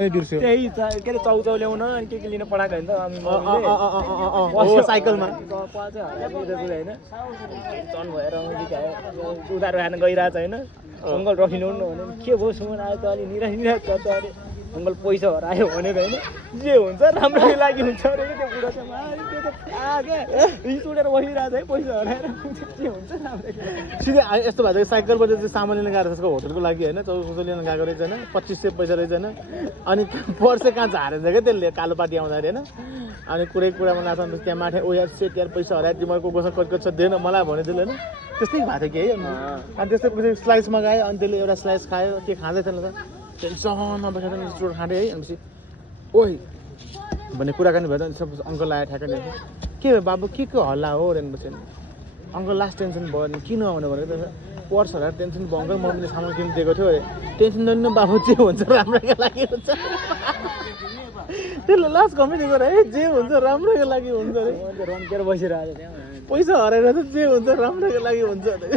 बिर्स्यो त्यही के अरे चाउचाउ ल्याउन अनि के लिन पठाएको होइन त अनि साइकलमा होइन टन भएर उधारो खान गइरहेछ होइन अङ्कल रखिनु न भने के भयो सुमन आयो त अलि निराश छ त अरे अङ्कल पैसा हरायो भनेर होइन जे हुन्छ राम्रै लागि हुन्छ अरे त्यो कुरा चाहिँ त्यो त रिस उडेर बसिरहेको छ है पैसा हराएर के हुन्छ राम्रै सिधै यस्तो भएको साइकलबाट चाहिँ सामान लिन गएको त्यसको होटलको लागि होइन चौसो लिन गएको रहेछ होइन 2500 पैसा रहेछ होइन अनि पर्से कहाँ झारेछ क्या त्यसले कालो पाटी आउँदाखेरि होइन अनि कुरामा लाग्छ अन्त त्यहाँ माथि ओ यार सेट यार पैसा हरायो तिमीहरूको गोसा कट दिएन मलाई भने त्यसले होइन त्यस्तै भएको थियो कि है अनि त्यस्तै पछि स्लाइस मगायो अनि त्यसले एउटा स्लाइस खायो के खाँदै थिएन त टेन्सनमा बसेर चोट खाँदै है अनि ओइ भन्ने कुराकानी भयो अनि सब अङ्कल आयो ठ्याक्कै के भयो बाबु के हल्ला हो भनेपछि अङ्कल लास्ट टेन्सन भयो नि किन आउनु भनेको पर्स हराएर टेन्सन भयो अङ्कल मम्मीले सामान किन दिएको थियो अरे टेन्सन लिनु बाबु जे हुन्छ राम्रैको लागि हुन्छ त्यसले लास्ट कमिदिएको है जे हुन्छ राम्रैको लागि हुन्छ अरे रन्केर बसिरहेको त्यहाँ पैसा हराएर चाहिँ जे हुन्छ राम्रैको लागि हुन्छ अरे